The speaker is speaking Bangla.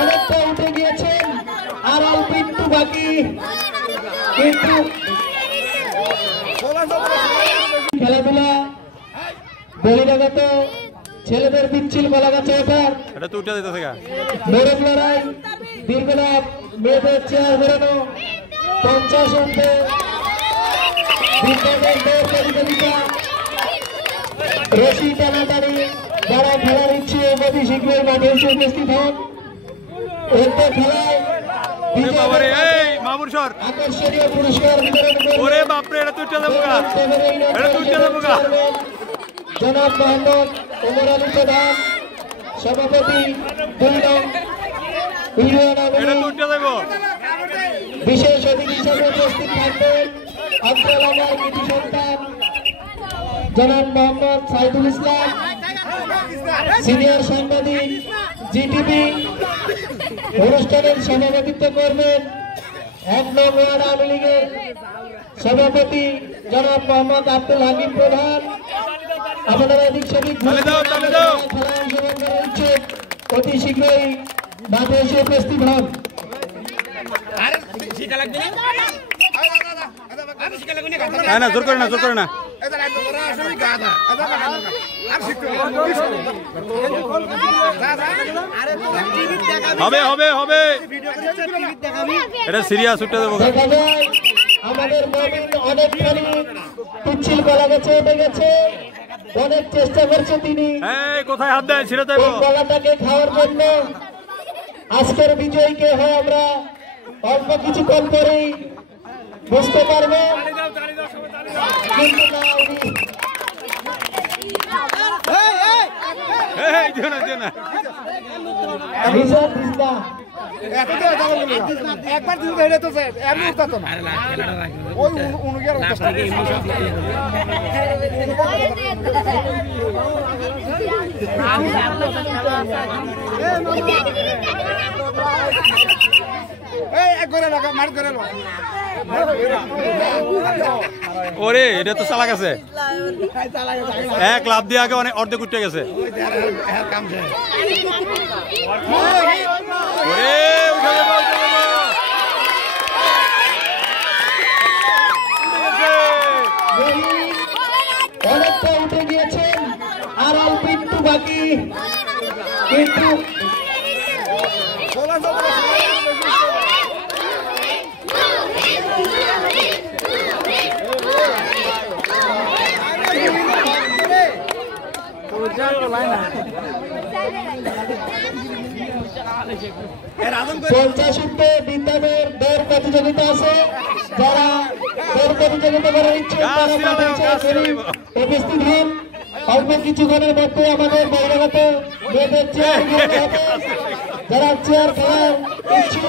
অনেকটা উঠে গিয়েছেন, আর অল্প একটু বাকি। কিন্তু খেলাধুলা বহিরাগত ছেলেদের পিচ্ছিল বলা গেছে এটা তো উঠে যেতেছে মোরগ লড়াই দীর্ঘলাভ মেয়েদের চেয়ার বেরোনো 50 অঙ্কে প্রতিযোগিতা রশি টানাটানি যারা খেলার ইচ্ছে অতি শীঘ্রই মাঠে এসে উপস্থিত হন। উক্ত খেলায় আকর্ষণীয় পুরস্কার বিতরণ জনাব মোহাম্মদ ওমর আলী প্রধান, সভাপতি 2 নং বিশেষ অতিথি হিসেবে উপস্থিত থাকবেন আন্তঃলাগার কৃতি সন্তান জনাব মোহাম্মদ সাইদুল ইসলাম, সিনিয়র সাংবাদিক জিটিভি। অনুষ্ঠানের সভাপতিত্ব করবেন 1 নং ওয়ার্ড আওয়ামী লীগের সভাপতি জনাব মোহাম্মদ আব্দুল হাকিম প্রধান। আপনারা এদিক সেদিক খেলায় অংশগ্রহণ করার ইচ্ছুক অতি শীঘ্রই মাঠে এসে উপস্থিত হন। জোর করে না হবে এটা সিরিয়াস উঠে দেবো। আমাদের অনেকখানি পিচ্ছিল বলা গেছে, উঠে গেছে, অনেক চেষ্টা করছে তিনি কোথায় হাত দেয় ছিঁড়ে দেবো গলাটাকে খাওয়ার জন্য। আজকের বিজয়ীকে হয় আমরা অল্প কিছুক্ষণ পরেই বুঝতে পারবো, কিন্তু একবার তো এমনি উঠতো না ওই অনুগের ওরে এটা তো চালাক আছে, এক লাভ দিয়ে আগে অনেক অর্ধেক উঠে গেছে। অনেকটা উঠে গিয়েছেন, আর অল্প একটু বাকি। কিন্তু বিদ্যালয়ের দৌড় প্রতিযোগিতা আছে, যারা দৌড় প্রতিযোগিতা করার ইচ্ছে উপস্থিত হন। অল্প কিছুক্ষণের মধ্যে আমাদের বহিরাগত মেয়েদের চেয়ার যারা চেয়ার খেলার ইচ্ছে